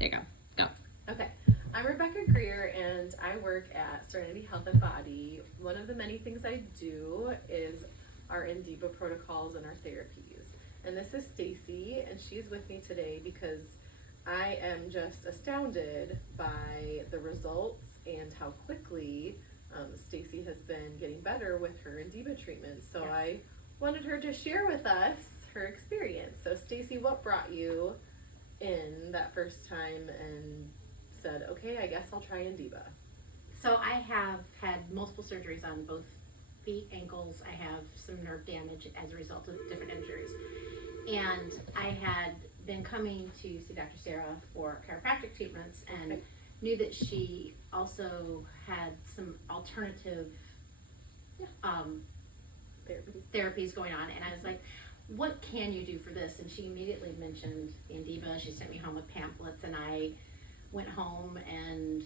There you go. Go. Okay. I'm Rebecca Greer, and I work at Serenity Health and Body. One of the many things I do is our INDIBA protocols and our therapies. And this is Stacy, and she's with me today because I am just astounded by the results and how quickly Stacy has been getting better with her INDIBA treatment. So Yes. I wanted her to share with us her experience. So Stacy, what brought you in that first time and said, okay, I guess I'll try INDIBA? So I have had multiple surgeries on both feet, ankles. I have some nerve damage as a result of different injuries. And I had been coming to see Dr. Sarah for chiropractic treatments and Okay. knew that she also had some alternative therapies going on. And I was like, what can you do for this? And she immediately mentioned the INDIBA. She sent me home with pamphlets, and I went home and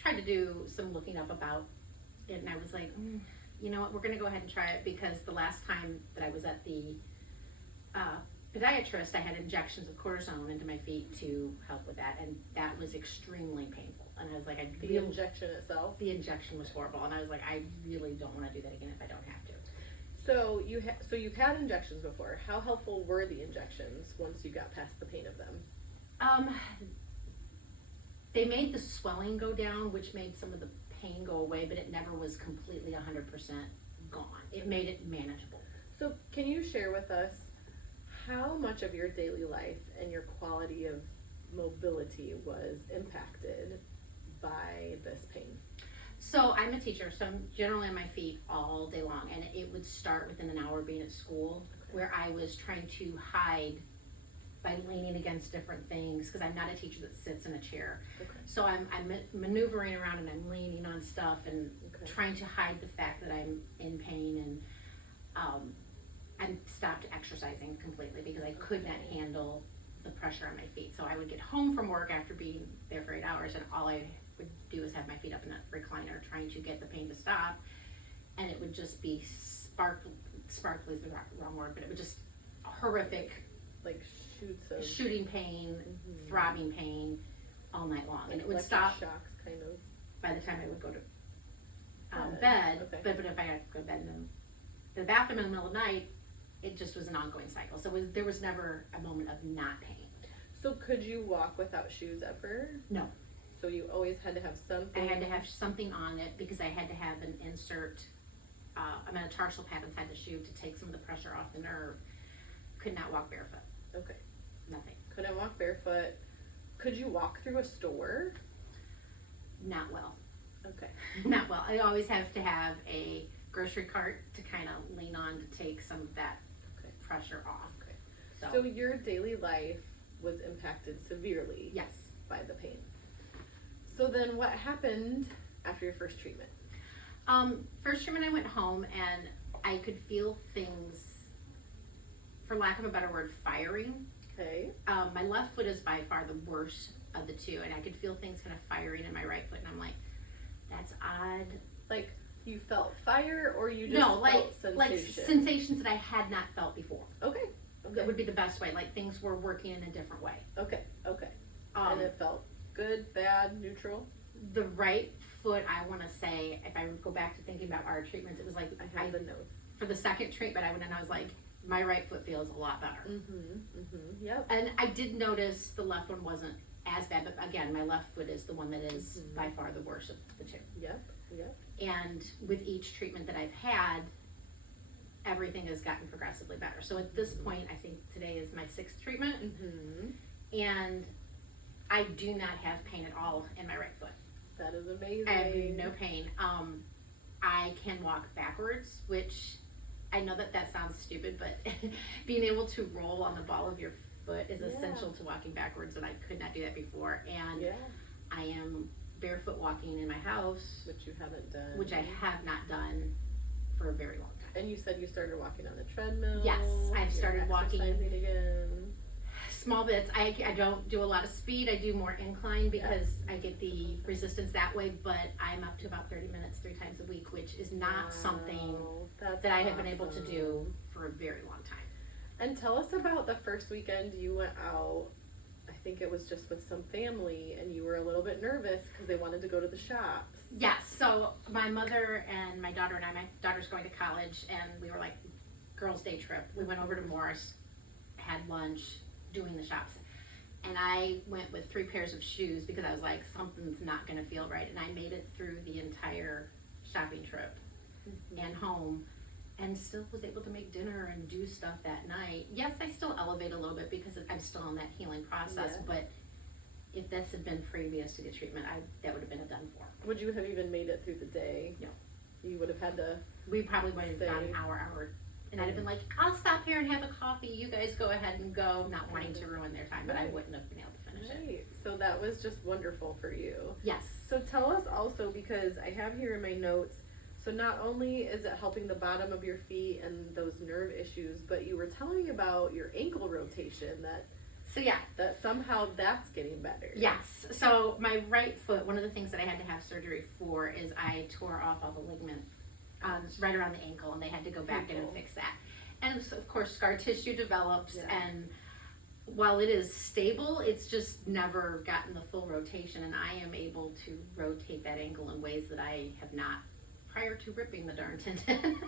tried to do some looking up about it. And I was like, you know what, we're going to go ahead and try it, because the last time that I was at the podiatrist, I had injections of cortisone into my feet to help with that, and that was extremely painful. And I was like, The injection itself? The injection was horrible, and I was like, I really don't want to do that again if I don't have to. So you've had injections before. How helpful were the injections once you got past the pain of them? They made the swelling go down, which made some of the pain go away, but it never was completely 100% gone. It made it manageable. So can you share with us how much of your daily life and your quality of mobility was impacted by this pain? So I'm a teacher, so I'm generally on my feet all day long, and it would start within an hour being at school, where I was trying to hide by leaning against different things, because I'm not a teacher that sits in a chair. Okay. So I'm maneuvering around, and I'm leaning on stuff and trying to hide the fact that I'm in pain, and I stopped exercising completely because I could not handle the pressure on my feet. So I would get home from work after being there for 8 hours, and all I would do is have my feet up in a recliner trying to get the pain to stop, and it would just be sparkly is the wrong word, but it would just horrific, Like shoots of shooting pain, throbbing pain all night long. like and it would electric stop shocks, kind of. by the time I would go to Bed. bed. Okay. But if I had to go to bed in the bathroom in the middle of the night, it just was an ongoing cycle. So there was never a moment of not pain. So could you walk without shoes ever? No. So you always had to have something? I had to have something on it because I had to have an insert, a metatarsal pad inside the shoe to take some of the pressure off the nerve. Could not walk barefoot. Okay. Nothing. Couldn't walk barefoot. Could you walk through a store? Not well. Okay. Not well. I always have to have a grocery cart to kind of lean on to take some of that pressure off. Okay. So So your daily life was impacted severely yes. by the pain. So then what happened after your first treatment? First treatment, I went home and I could feel things, for lack of a better word, firing. Okay. My left foot is by far the worst of the two, and I could feel things kind of firing in my right foot, and I'm like, that's odd. Like you felt fire, or you just No, felt sensation? like sensations that I had not felt before. Okay. Okay. That would be the best way. Like things were working in a different way. Okay. Okay. And it felt good, bad, neutral? The right foot, I want to say, if I go back to thinking about our treatments, it was like I have the notes. for the second treatment, I went and I was like, my right foot feels a lot better. Yep. And I did notice the left one wasn't as bad, but again, my left foot is the one that is by far the worst of the two. Yep. Yep. And with each treatment that I've had, everything has gotten progressively better. So at this point, I think today is my 6th treatment, and I do not have pain at all in my right foot. That is amazing. I have no pain. I can walk backwards, which I know that sounds stupid, but being able to roll on the ball of your foot is essential to walking backwards, and I could not do that before. And I am barefoot walking in my house, which you haven't done. which I have not done for a very long time. And you said you started walking on the treadmill. Yes, I've started walking. Exercising again. Small bits. I don't do a lot of speed. I do more incline because I get the resistance that way, but I'm up to about 30 minutes 3 times a week, which is not something that I have been able to do for a very long time. And tell us about the first weekend you went out. I think it was just with some family, and you were a little bit nervous because they wanted to go to the shops. Yes, so my mother and my daughter and I, my daughter's going to college, and we were like, girls' day trip. We went over to Morris, had lunch, doing the shops. And I went with 3 pairs of shoes because I was like, something's not gonna feel right. And I made it through the entire shopping trip and home, and still was able to make dinner and do stuff that night. Yes, I still elevate a little bit because I'm still in that healing process, but if this had been previous to the treatment, that would have been a done for. Would you have even made it through the day? No. You would have had to. We probably would have gone an hour, and I'd have been like, I'll stop here and have a coffee. You guys go ahead and go, not wanting to ruin their time, but I wouldn't have been able to finish it. So that was just wonderful for you. Yes. So tell us also, because I have here in my notes, so not only is it helping the bottom of your feet and those nerve issues, but you were telling me about your ankle rotation that somehow that's getting better. Yes. So my right foot, one of the things that I had to have surgery for is I tore off all the ligament right around the ankle, and they had to go back in and fix that. And so, of course, scar tissue develops, and while it is stable, it's just never gotten the full rotation, and I am able to rotate that ankle in ways that I have not prior to ripping the darn tendon.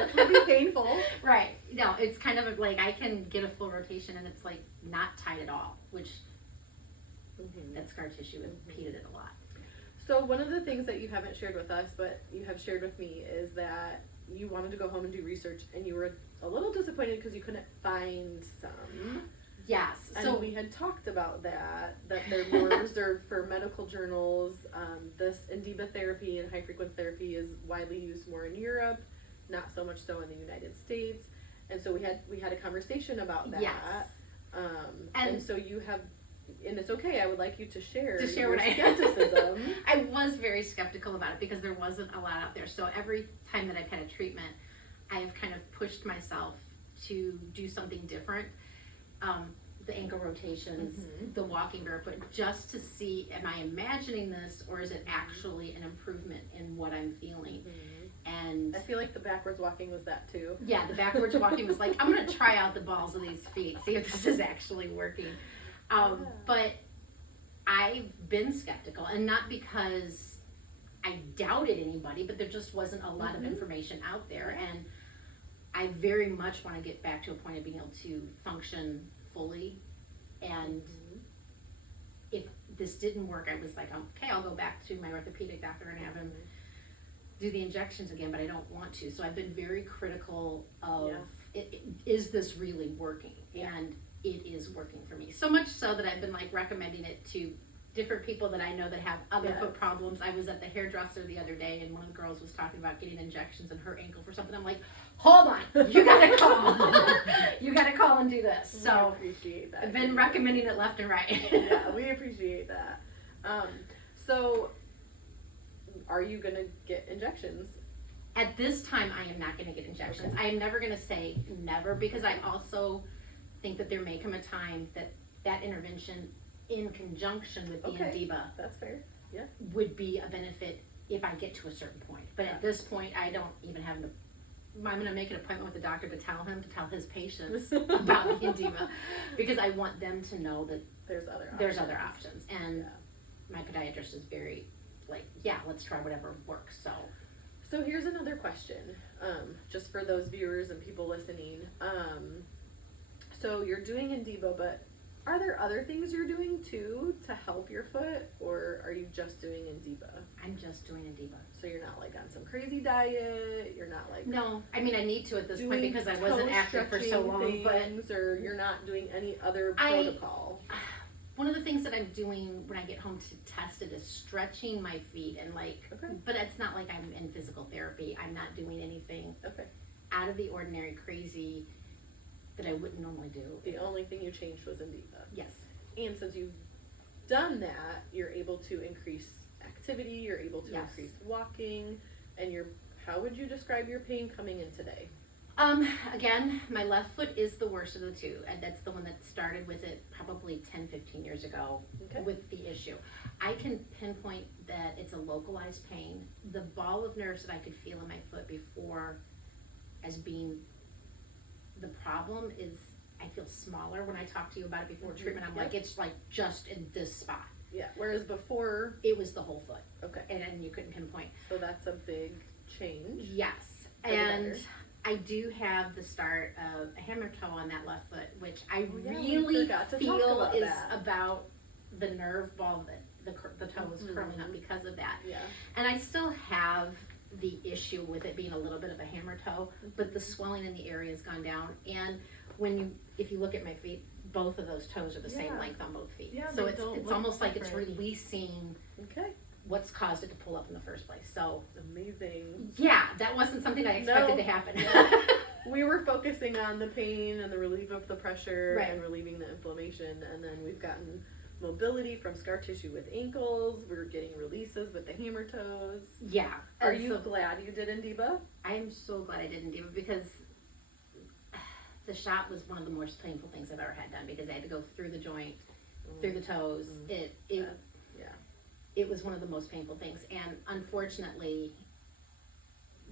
Which would be painful. Right. No, it's kind of like I can get a full rotation, and it's like not tight at all, which that scar tissue impeded it a lot. So one of the things that you haven't shared with us, but you have shared with me, is that you wanted to go home and do research, and you were a little disappointed because you couldn't find some. Yes. And so we had talked about that they're more reserved for medical journals. This INDIBA therapy and high frequency therapy is widely used more in Europe, not so much so in the United States. And so we had a conversation about that. Yes. And so you have, and it's okay, I would like you to share your what skepticism. I was very skeptical about it because there wasn't a lot out there. So every time that I've had a treatment, I've kind of pushed myself to do something different. The ankle rotations, the walking barefoot, just to see, am I imagining this, or is it actually an improvement in what I'm feeling? And I feel like the backwards walking was that too. Yeah, the backwards walking was like, I'm going to try out the balls of these feet, see if this is actually working. But I've been skeptical, and not because I doubted anybody, but there just wasn't a lot of information out there. And I very much want to get back to a point of being able to function fully. And if this didn't work, I was like, okay, I'll go back to my orthopedic doctor and have him do the injections again, but I don't want to. So I've been very critical of, is this really working? And it is working for me. So much so that I've been like recommending it to different people that I know that have other foot problems. I was at the hairdresser the other day, and one of the girls was talking about getting injections in her ankle for something. I'm like, hold on, you gotta call. You gotta call and do this. So we appreciate that. I've been recommending it left and right. Yeah, we appreciate that. So are you gonna get injections? At this time, I am not gonna get injections. I am never gonna say never, because I also think that there may come a time that intervention in conjunction with the INDIBA that's fair. would be a benefit if I get to a certain point. But at this point, I don't even have I'm going to make an appointment with the doctor to tell his patients about the INDIBA, because I want them to know that there's other options. And my podiatrist is very like, let's try whatever works. So here's another question, just for those viewers and people listening. So you're doing INDIBA, but are there other things you're doing too to help your foot, or are you just doing INDIBA? I'm just doing INDIBA. So you're not like on some crazy diet, you're not like... No, I mean I need to at this point because I wasn't active for so long, or you're not doing any other protocol. One of the things that I'm doing when I get home to test it is stretching my feet and but it's not like I'm in physical therapy. I'm not doing anything out of the ordinary crazy that I wouldn't normally do. The only thing you changed was INDIBA. Yes. And since you've done that, you're able to increase activity, you're able to increase walking, and how would you describe your pain coming in today? Again, my left foot is the worst of the two, and that's the one that started with it probably 10, 15 years ago with the issue. I can pinpoint that it's a localized pain. The ball of nerves that I could feel in my foot before as being the problem I feel smaller when I talk to you about it before treatment. I'm like, it's like just in this spot. Yeah, whereas before, it was the whole foot. Okay. And you couldn't pinpoint. So that's a big change. Yes. And I do have the start of a hammer toe on that left foot, which I really feel is about the nerve ball, the toe is curling up because of that. Yeah. And I still have the issue with it being a little bit of a hammer toe, but the swelling in the area has gone down. And if you look at my feet, both of those toes are the same length on both feet. Yeah, so it's almost like it's releasing okay. what's caused it to pull up in the first place. So amazing. Yeah, that wasn't something I expected to happen. We were focusing on the pain and the relief of the pressure right. and relieving the inflammation, and then we've gotten mobility from scar tissue with ankles. We're getting releases with the hammer toes. Yeah. Are you glad you did INDIBA? I am so glad I did INDIBA because the shot was one of the most painful things I've ever had done because I had to go through the joint, through the toes. It was one of the most painful things, and unfortunately,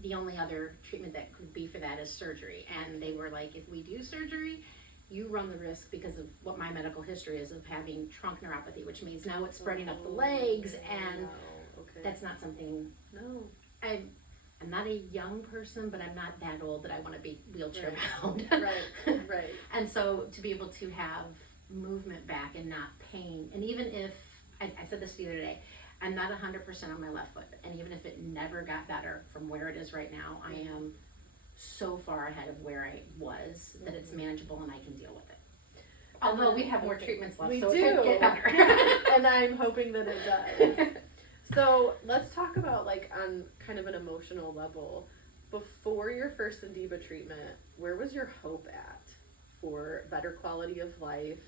the only other treatment that could be for that is surgery. And they were like, if we do surgery, you run the risk because of what my medical history is of having trunk neuropathy, which means now it's spreading up the legs, and that's not something. No. I'm not a young person, but I'm not that old that I want to be wheelchair bound. Right. And so to be able to have movement back and not pain, and even if, I said this the other day, I'm not 100% on my left foot, and even if it never got better from where it is right now, I am so far ahead of where I was that it's manageable and I can deal with it. Although we have more treatments left, so it could get better. And I'm hoping that it does. So let's talk about, like, on kind of an emotional level, before your first INDIBA treatment, where was your hope at for better quality of life?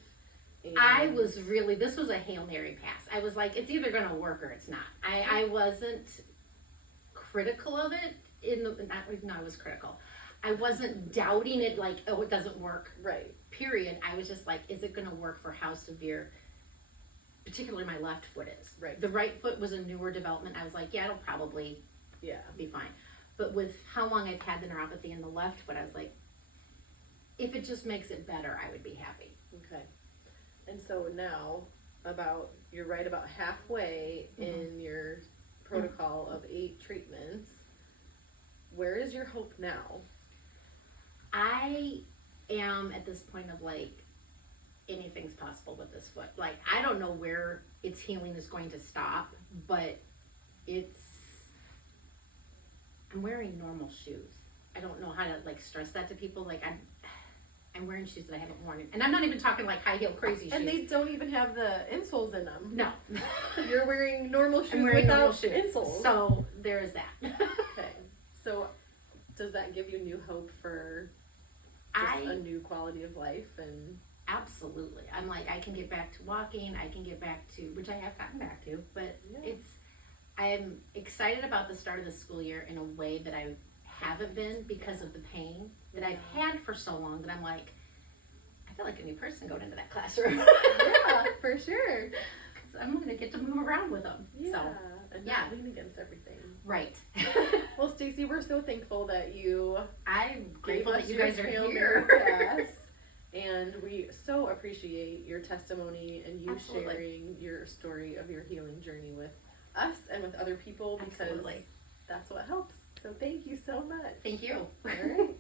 And this was a Hail Mary pass. I was like, it's either going to work or it's not. I wasn't critical of it. I was critical. I wasn't doubting it like, oh, it doesn't work. Right. Period. I was just like, is it going to work for how severe, particularly my left foot is. Right. The right foot was a newer development. I was like, yeah, it'll probably be fine. But with how long I've had the neuropathy in the left foot, I was like, if it just makes it better, I would be happy. Okay. And so now, you're right about halfway in your protocol of 8 treatments. Where is your hope now? I am at this point of like, anything's possible with this foot. Like, I don't know where its healing is going to stop, but I'm wearing normal shoes. I don't know how to like stress that to people. Like, I'm wearing shoes that I haven't worn. And I'm not even talking like high heel crazy shoes. And they don't even have the insoles in them. No. You're wearing normal shoes without insoles. So there is that. Okay. So does that give you new hope for just a new quality of life? And absolutely. I'm like, I can get back to walking. I can get back to, which I have gotten back to, but I'm excited about the start of the school year in a way that I haven't been because of the pain that I've had for so long that I'm like, I feel like a new person going into that classroom. Yeah, for sure. I'm going to get to move around with them. Yeah, so, and not lean against everything. Right. Well, Stacey, we're so thankful that I'm grateful that you guys are here. And we so appreciate your testimony and you sharing your story of your healing journey with us and with other people because that's what helps. So thank you so much. Thank you. All right.